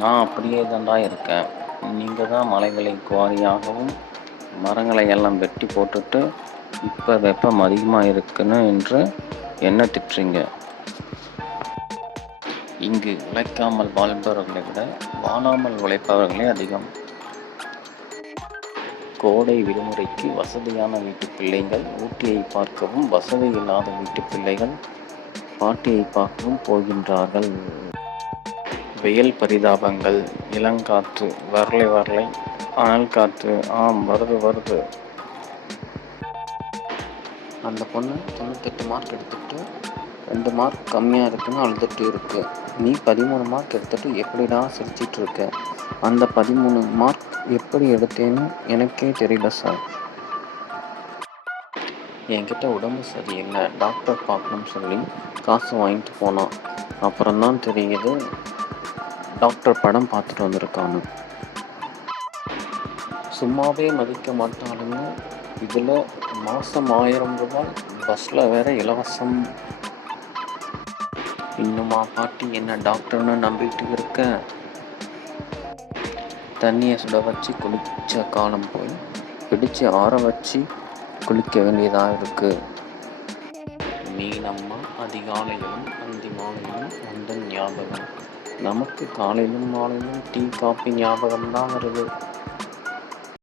நான் அப்படியே தான்டா இருக்கேன். நீங்க தான் மலைகளை குவாரியாகவும், மரங்களை எல்லாம் வெட்டி போட்டுட்டு, இப்ப வெப்பம் அதிகமா இருக்குன்னு என்று என்ன திட்டுறீங்க? இங்கு உழைக்காமல் வாழ்பவர்களை விட வாழாமல் உழைப்பவர்களே அதிகம். கோடை விடுமுறைக்கு வசதியான வீட்டு பிள்ளைகள் ஊட்டியை பார்க்கவும், வசதி இல்லாத வீட்டு பிள்ளைகள் பாட்டியை பார்க்கவும் போகின்றார்கள். வெயில் பரிதாபங்கள், இளங்காற்று, வரலை, அனல் காற்று, ஆம் வருது. அந்த பொண்ணு 98 மார்க் எடுத்துட்டு 2 மார்க் கம்மியாக இருக்குன்னு அழுதுட்டு இருக்கு. நீ 13 மார்க் எடுத்துட்டு எப்படிடா சிரிச்சிட்டு இருக்க? அந்த 13 மார்க் எப்படி எடுத்தேன்னு எனக்கே தெரியல சார். என்கிட்ட உடம்பு சரியில்லை, டாக்டர் பார்க்கணும்னு சொல்லி காசு வாங்கிட்டு போனான். அப்புறம்தான் தெரியுது டாக்டர் படம் பார்த்துட்டு வந்திருக்கான்னு. சும்மாவே மதிக்க மாட்டானுங்க. இதில் மாதம் 1000 ரூபாய், பஸ்ஸில் வேற இலவசம். இன்னுமா பாட்டி என்ன டாக்டர்னு நம்பிட்டு இருக்க? தண்ணியை சுட வச்சு குளிச்ச காலம் போய் பிடிச்சு ஆற வச்சு குளிக்க வேண்டியதாக இருக்கு. மீனம்மா அதிகாலையிலும் அந்தி மாலையிலும் உந்தன் ஞாபகம். நமக்கு காலையிலும் மாலையிலும் டீ காபி ஞாபகம்தான் வருது.